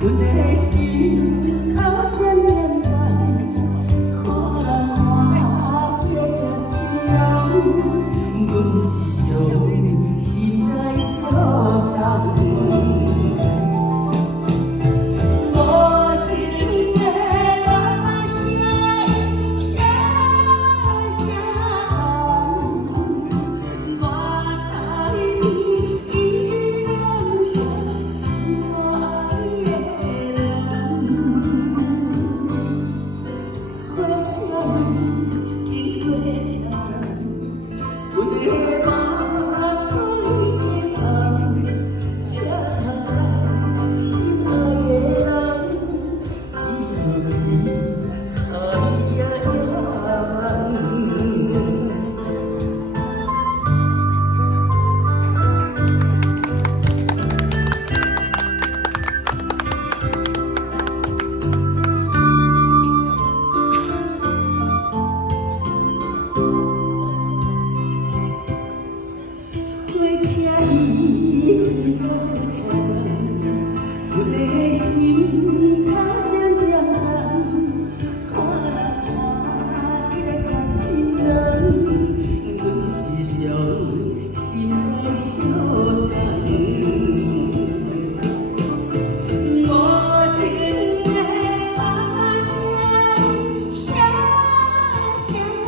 阮的心较渐渐淡，看人欢喜来吃情人，阮是上心内相送。无情的浪漫声，声声淡，我待你依然是心所爱的人。火车已经过车站，阮的梦开天红，车头来心爱的人，只有你看夜夜梦。火车已经过车站，阮的心较渐渐淡，看人欢喜来接情人，阮是上心内相送。无情的浪漫声，声声淡，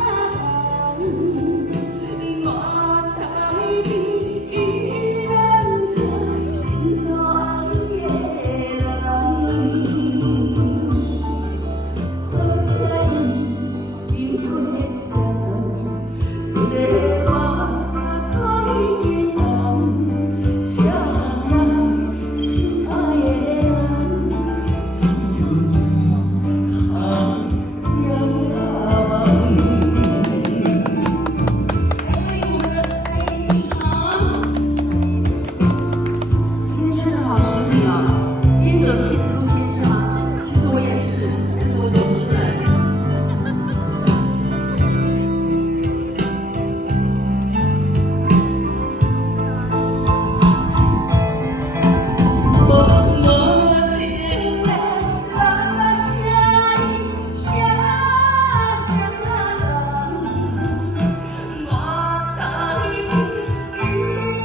我待你依然是心所爱的人。火车已经过车站，阮的梦开天红，车头来心爱的人，只有你看夜梦。今天真的好神秘哦！今天走七十路线是吗？其实我也是，但是我走不出来。无情的浪漫声，声声淡，我待你依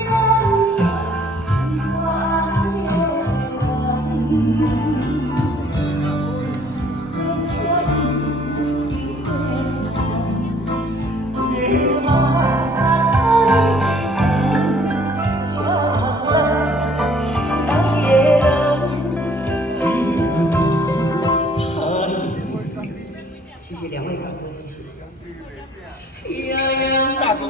然是心所爱的人。火车已经过车站，阮的梦开天红，车头来心爱的人，只有你看。谢谢两位大哥，谢谢。呀呀，大哥。